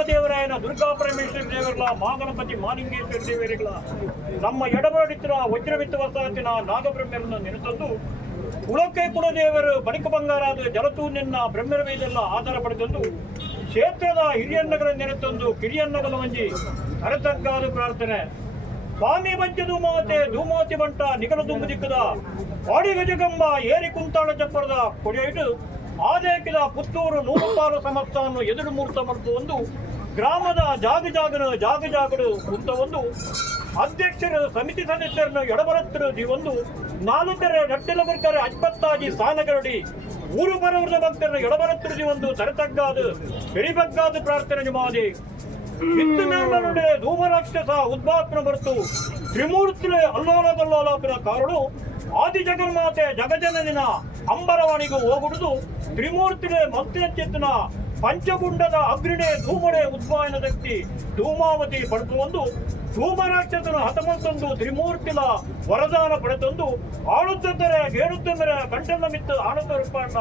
ದೇವರಾಯನ ದುರ್ಗಾ ಪರಮೇಶ್ವರ ದೇವರ ಮಹಾಗಣಪತಿ ಮಾಲಿಂಗೇಶ್ವರ ದೇವರಿಗಳ ನಮ್ಮ ಎಡಬಡಿತರ ವಜ್ರವಿತ್ತ ವಸಾತಿನ ನಾಗಬ್ರಹ್ಮರನ್ನು ನೆನೆತಂದು ಕುಳಕ್ಕೆ ಕುಲದೇವರು ಬಳಿಕ ಬಂಗಾರಾದ ಜಲತೂನಿನ ಬ್ರಹ್ಮರವೇದೆಲ್ಲ ಆಧಾರ ಪಡೆದಂದು ಕ್ಷೇತ್ರದ ಹಿರಿಯನ್ನಗಳ ನೆನೆತಂದು ಕಿರಿಯನ್ನಗಲ ಮಂಜಿ ಅರತಕ್ಕಾದ ಪ್ರಾರ್ಥನೆ. ಸ್ವಾಮಿ ಬಂಚ ಧೂಮೋತಿ ಬಂಟ ನಿಗಲ ದುಂಬು ದಿಕ್ಕದ ವಾಡಿ ಗಜಗಂಬ ಏರಿ ಕುಂತಾಳ ಚಪ್ಪರದ ಕೊಡೆಯಿಟ್ಟು ಆದೇಕಿದ ಪುತ್ತೂರು ನೂರುಪಾಲು ಸಮರ್ಥವನ್ನು ಎದುರು ಮೂರ್ತ ಮತ್ತು ಒಂದು ಗ್ರಾಮದ ಜಾಗಡು ಕುಂತ ಒಂದು ಅಧ್ಯಕ್ಷರು ಸಮಿತಿ ಸದಸ್ಯರನ್ನು ಎಡಬರತ್ತರು ಒಂದು ನಾಲ್ಕರೆ ರಟ್ಟೆಲ ಬರ್ಕರೆ ಅಜ್ಪತ್ತಾಜಿ ಸ್ಥಾನಗರಡಿ ಊರು ಬರವರದ ಭಕ್ತರನ್ನು ಎಡಬರತ್ತರು ಒಂದು ತರತಗ್ಗಾದ ಬೆರಿಬಗ್ಗಾದ ಪ್ರಾರ್ಥನೆ ಮಾಡಿ ಇತ್ತು ಮೇಲ್ಮನುಡೆ ಧೂಮರಾಕ್ಷಸ ಉದ್ಭಾಪನ ಬರ್ತು ತ್ರಿಮೂರ್ತಿಲೆ ಅಲ್ಲೋಲಗಲ್ಲೋಲಾಪಿನ ಕಾರಣ ಆದಿ ಜಗನ್ಮಾತೆ ಜಗಜನನಿನ ಅಂಬರವಾಣಿಗೂ ಹೋಗುವುದು ತ್ರಿಮೂರ್ತಿಲೆ ಮಂತ್ರಿಯಚ್ಚೆತ್ತಿನ ಪಂಚಗುಂಡದ ಅಗ್ನಿಡೆ ಧೂಮಡೆ ಉದ್ಭಾಯನ ಶಕ್ತಿ ಧೂಮಾವತಿ ಪಡೆದು ಧೂಮರಾಕ್ಷಸನು ಹತಮಂತೊಂದು ತ್ರಿಮೂರ್ತಿಲ ವರದಾನ ಪಡೆತಂದು ಆಳುತ್ತಿದ್ದರೆ ಗೇರುತ್ತೆಂದರೆ ಕಂಠನ ಮಿತ್ತು ಆಣತೊರಪಣ್ಣ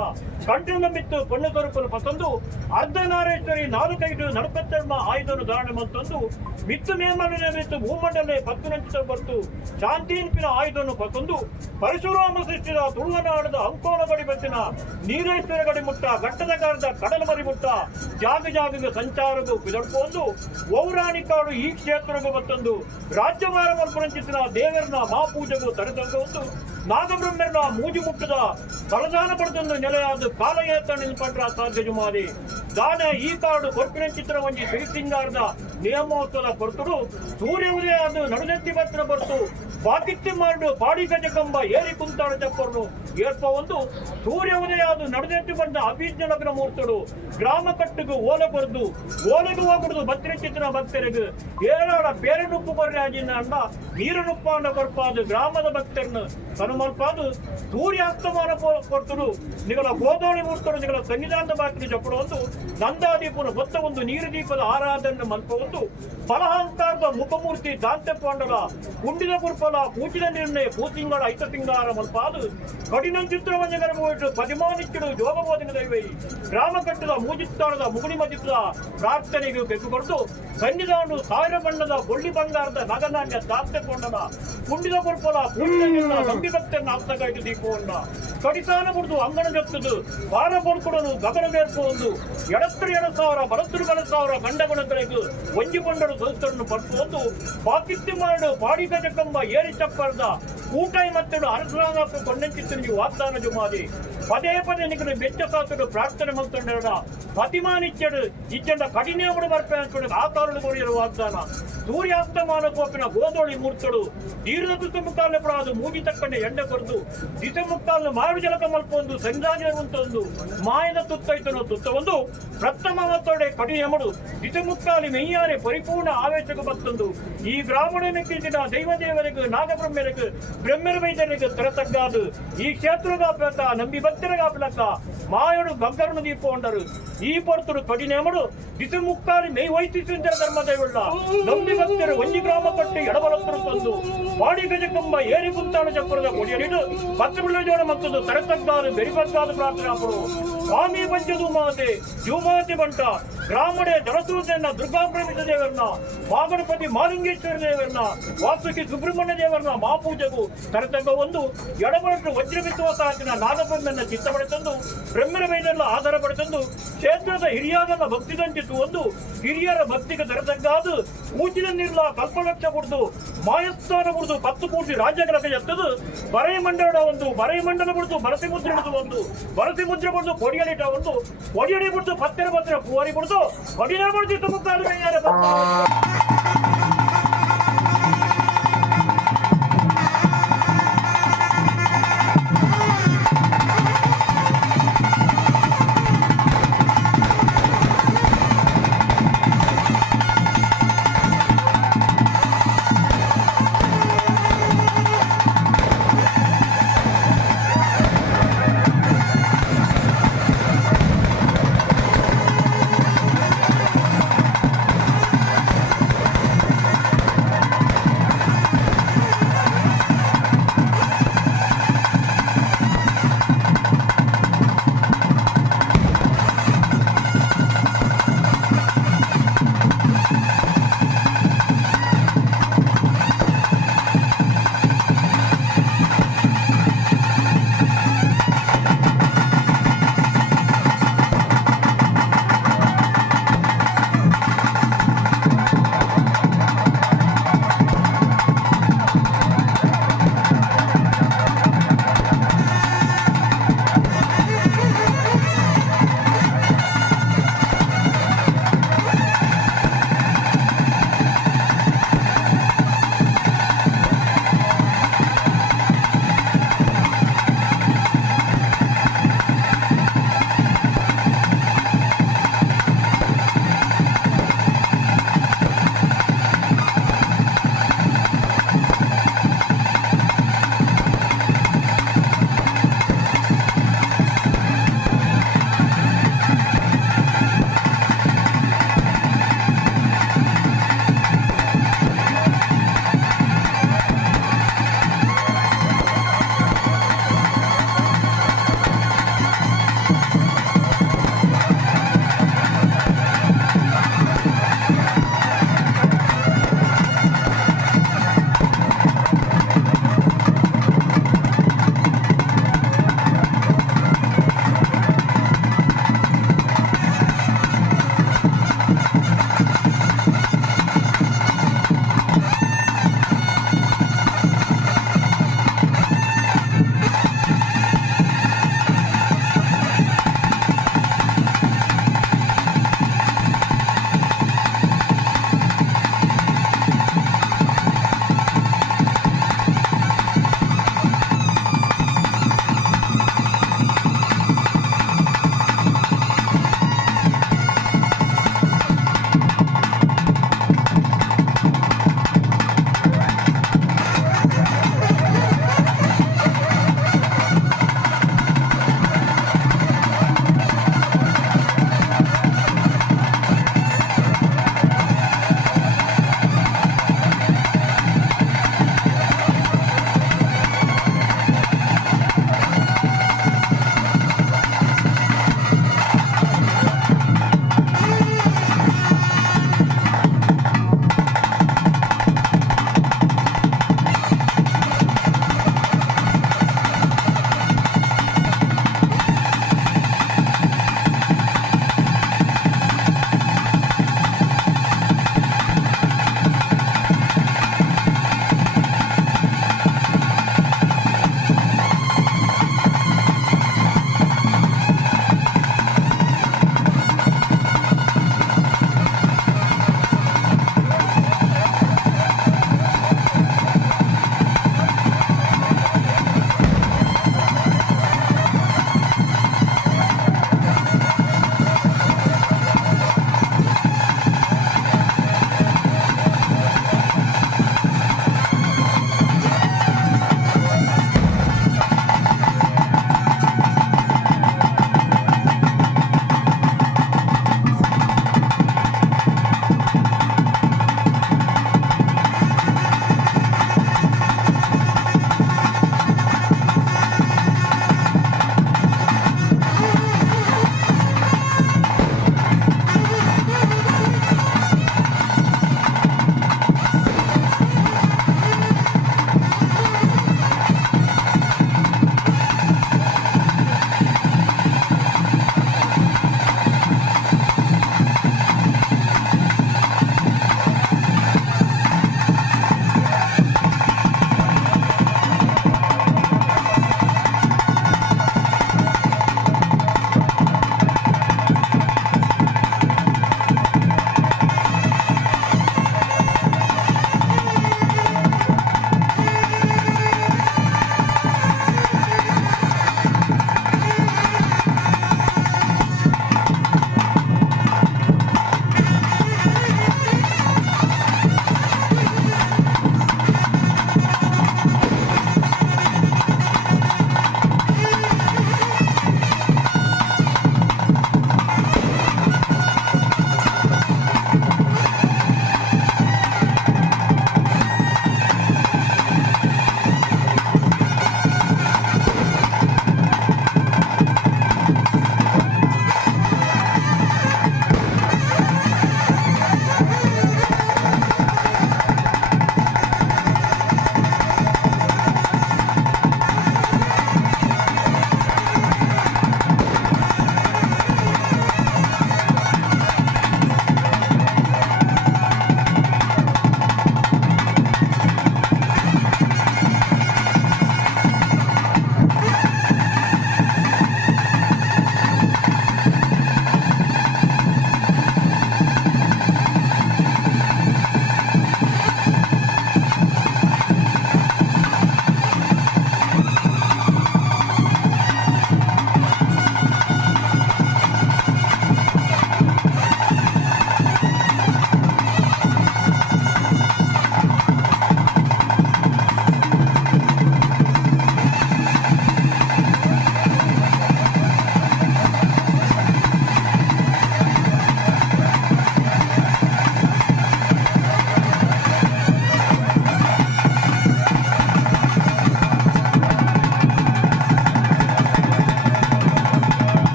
ಕಂಠನ ಮಿತ್ತು ಪೊಣ್ಣು ತೊರಪನು ಪತಂದು ಅರ್ಧನಾರೇಶ್ವರಿ ನಾಲ್ಕೈದು ನಡಪತ್ತೆಮ್ಮ ಆಯುಧನು ಧಾರಣೆ ಮತ್ತೊಂದು ಮಿತ್ತು ಮೇಲ್ಮನೆ ಮಿತ್ತು ಭೂಮಂಡಲೆ ಪತ್ತುನಂಚಿತ ಬರ್ತು ಶಾಂತಿನ್ಪಿನ ಆಯುಧನು ಪತಂದು ಪರಶುರಾಮ ಸೃಷ್ಟಿದ ತುಳುವನಾಡದ ಅಂಕೋಲ ಗಡಿ ಬತ್ತಿನ ನೀರೇಶ್ವರ ಗಡಿ ಮುಟ್ಟ ಘಟ್ಟದ ಕಾರದ ಕಡಲ ಮರಿ ಮುಟ್ಟ ಜಾಗ ಸಂಚಾರಗೂ ಬಿದಡ್ಕೊಂಡು ಔರಾಣಿ ಕಾಡು ಈ ಕ್ಷೇತ್ರಗೂ ಮತ್ತೊಂದು ರಾಜ್ಯವಾರ ಮಲ್ಪುರಂಚಿನ ದೇವರನ ಮಾಪೂಜೆಗೂ ತಡೆದಂದು ನಾಗಬ್ರಹ್ಮರನ ಮೂಜಿ ಮುಟ್ಟದ ಬಲದಾನ ಪಡೆದೊಂದು ನೆಲೆಯಾದ ಕಾಲಯೇತ ನಿಲ್ಪಟ್ರ ಸಾಧ್ಯ ಮಾಡಿ ದಾನ ಈ ಕಾಡು ಕೊರ್ಪಿನ ಚಿತ್ರ ಒಂಜಿ ಸಿರಿಸಿಂಗಾರದ ನಿಯಮೋತ್ಸವದ ಕೊರ್ತರು ಸೂರ್ಯ ಉದಯ ಅದು ನಡುನೆತ್ತಿ ಬತ್ತಿನ ಬರ್ತು ಬಾಕಿತ್ತಿ ಮಾಡು ಪಾಡಿ ಗಜಕಂಬ ಏರಿ ಕುಂತಾಳ ಚಪ್ಪರನು ಏರ್ಪ ಒಂದು ಸೂರ್ಯ ಉದಯ ಅದು ನಡುನೆತ್ತಿ ಬಂದ ಅಭಿಜ್ಞ ಲಗ್ನ ಮೂರ್ತರು ಗ್ರಾಮ ಕಟ್ಟಿಗೂ ಓಲೆ ಬರೆದು ಓಲೆಗೂ ಹೋಗ್ಬಿಡುದು ಭಕ್ತರ ಚಿತ್ರ ಭಕ್ತರಿಗೂ ಏರಾಳ ಬೇರೆ ನುಪ್ಪು ಬರ್ರೆ ಅಜಿನ ಅಂಡ ನೀರು ನುಪ್ಪಾಂಡ ಕೊರ್ಪಾದು ಗ್ರಾಮದ ಭಕ್ತರನ್ನು ಮಲ್ಪಾದು ಸೂರ್ಯಾಸ್ತಮಾನ ಕೊಡ್ತರು ನಿಗಳ ಗೋಧೋಳಿ ಮೂರ್ತರು ನಿಗಳ ಸಂವಿಧಾನದ ಬಾಕಿನ ಜಪ್ಪಡು ಒಂದು ನಂದಾದೀಪನ ಬೊತ್ತ ಒಂದು ನೀರು ದೀಪದ ಆರಾಧನೆ ಮಲ್ಪ ಒಂದು ಫಲಹಂಕಾರದ ಮುಖಮೂರ್ತಿ ದಾಂತೆ ಪಾಂಡಲ ಕುಂಡಿದ ಕುರ್ಪಲ ಕೂಚಿದ ನಿರ್ಣಯ ಕೂತಿಂಗಳ ಐತ ತಿಂಗಾರ ಮಲ್ಪಾದು ಕಡಿನ ಚಿತ್ರವನ್ನು ಗರ್ಭವಿಟ್ಟು ಪದಿಮಾನಿಚ್ಚಡು ಜೋಗಬೋಧಿನ ದೈವೈ ಗ್ರಾಮ ಕಟ್ಟದ ಮೂಜಿತ್ತಾಳದ ಮುಗುಡಿ ಮದಿತ್ತದ ಪ್ರಾರ್ಥನೆಗೂ ಬೆಕ್ಕುಕೊಡ್ದು ಸನ್ನಿಧಾನು ಸಾವಿರ ಬಣ್ಣದ ಬೊಳ್ಳಿ ಬಂಗಾರದ ನಗನಾಣ್ಯ ದಾಂತೆ ಕೊಂಡನ ಕುಂಡಿದ ಕುರ್ಪಲ ಕೂಚಿದ ನಂಬಿ ಭಕ್ತರನ್ನ ಆಪ್ತಗಾಯ್ತು ದೀಪವನ್ನ ಕಡಿತಾನ ಬಿಡ್ದು ಅಂಗಣ ಜೊತ್ತದು ವಾರ ಬರ್ಕೊಡನು ಗಗನ ಬೇರ್ಪು ಒಂದು ಎಡತ್ತರು 2,000 ಬರತ್ತರು 1,000 ಗಂಡಗುಣಗಳಿಗೆ ಒಂಜಿ ಬಂಡರು ದೋಸ್ತರನ್ನು ಪಡ್ಕೊಂಡು ಪಾಕಿತ್ತಿ ಮಾಡು ಪಾಡಿ ಗಜಕಂಬ ಏರಿ ಚಪ್ಪರದ ಕೂಟಾಯಿ ಮತ್ತಡು ಅರಸರಾಗ ಕೊಂಡಂಚಿತ್ತು ವಾಗ್ದಾನ ಜುಮಾದಿ ಪದೇ ಪದೇ ನಿಗಲು ಬೆಚ್ಚ ಸಾತಡು ಪ್ರಾರ್ಥನೆ ಮಲ್ತೊಂಡ ಪತಿಮಾನಿಚ್ಚಡು ಇಚ್ಚಂಡ ಕಡಿನೆಯವರು ಬರ್ಪೆ ಅನ್ಕೊಂಡು ಆ ಕಾರಣ ಕೊರಿಯರು ವಾಗ್ದಾನ ಸೂರ್ಯಾಸ್ತಮಾನ ಕೋಪಿನ ಗೋಧೋಳಿ ಮೂರ್ತಡು ದೀರ್ಘ ತುತ್ತಮುಕ್ಕಾಲೆ ಪಡಾದು ಮೂಗಿ ತಕ್ಕಂಡೆ ಎಣ್ಣೆ ಕೊರದು ದಿಸಮುಕ್ಕಾలను ಮಾರು ಜಲಕ ಮಲ್ಪೊಂದು ಸಂಜಾಜರುಂತೊಂದು ಮಾಯದ ತುತ್ತೈತನು ತುತ್ತವೊಂದು ಪ್ರಥಮವತ್ತೊಡೆ ಕಡಿಯಮಡು ದಿಸಮುಕ್ಕಾಲಿ ಮೆಯ್ಯಾರೆ ಪರಿಪೂರ್ಣ ಆವೇಶಕ್ಕೆ ಬತ್ತೊಂದು ಈ ಗ್ರಾಮಣ ಮೆಕ್ಕಿಸಿದ ದೈವದೇವರಿಗೂ ನಾಗಬ್ರಹ್ಮರಿಗೂ ಬ್ರಹ್ಮರ ವೈದ್ಯರಿಗೂ ತರತಗ್ಗಾದು ಈ ಕ್ಷೇತ್ರಗಾಪಲಕ ನಂಬಿ ಭಕ್ತರಗಾಪಲಕ ಮಾಯಡು ಗಗ್ಗರನು ದೀಪೊಂಡರು ಈ ಪೊರ್ತರು ಕಡಿನೆಮಡು ದಿಸಮುಕ್ಕಾಲಿ ಮೈ ವೈತಿಸಿದ ಧರ್ಮದೈವಳ್ಳ ನಂಬಿ ಭಕ್ತರು ಒಂಜಿ ಗ್ರಾಮ ಕಟ್ಟಿ ಎಡಬಲತ್ತರು ತಂದು ಪಾಡಿ ಗಜಕಂಬ ಏರಿ ಕುಂತಾಣ ಚಪ್ಪರದ ಕೊಡಿಯಲಿಟ್ಟು ಪತ್ರಬಿಳ್ಳ ಜೋಡ ಮತ್ತೊಂದು ತರತಗ್ಗಾದು ಬೆರಿಬಗ್ಗಾದ ಪ್ರಾರ್ಥನೆ ಹಾಕರು ಸ್ವಾಮಿ ಪಂಚದು ಮಾತೆ ಜೂಮಾತಿ ಬಂಟ ಗ್ರಾಮಡೆ ಜಲಸೂರ್ಯನ ದುರ್ಗಾ ಪರಮೇಶ್ವರ ದೇವರನ್ನ ಮಾಗಣಪತಿ ಮಾಲಿಂಗೇಶ್ವರ ದೇವರನ್ನ ವಾಸುಕಿ ಸುಬ್ರಹ್ಮಣ್ಯ ದೇವರನ್ನ ಮಾಪೂಜೆಗೂ ತರತಗ್ಗ ಒಂದು ಎಡಬರಟ್ಟು ವಜ್ರವಿತ್ತುವ ಸಾಕಿನ ನಾಗಬ್ರಹ್ಮನ ಚಿತ್ತ ಪಡೆತಂದು ಬ್ರಹ್ಮರ ಮೇಲೆಲ್ಲ ಆಧಾರ ಪಡೆತಂದು ಕ್ಷೇತ್ರದ ಹಿರಿಯಾದನ್ನ ಭಕ್ತಿದಂಚಿತ್ತು ಒಂದು ಹಿರಿಯರ ಭಕ್ತಿಗೆ ತರತಗ್ಗಾದು ಕೂಚಿನ ನಿರ್ಲ ಕಲ್ಪಲಕ್ಷ ಬಿಡ್ದು ಮಾಯಸ್ಥಾನ ಬಿಡ್ದು 10 ಕೋಟಿ ರಾಜ್ಯಗಳಿಗೆ ಎತ್ತದು ಬರೈ ಮಂಡಲ ಒಂದು ಬರೈ ಮಂಡಲ ಬಿಡ್ದು ಬರಸಿ ಮುದ್ರೆ ಬಿಡ್ದು ಒಂದು ಬರಸಿ ಮುದ್ರೆ ಬಿಡ್ದು ಕೊಡಿಯಲಿಟ ಒಂದು ಕೊಡಿಯಲಿ ಬಿಡ್ದು ಪತ್ತೆರ ಪತ್ತೆರ ಪೂರಿ ಬಿಡ್ದು ಕೊಡಿಯ ಬಿಡ್ದು ತುಮಕಾಲು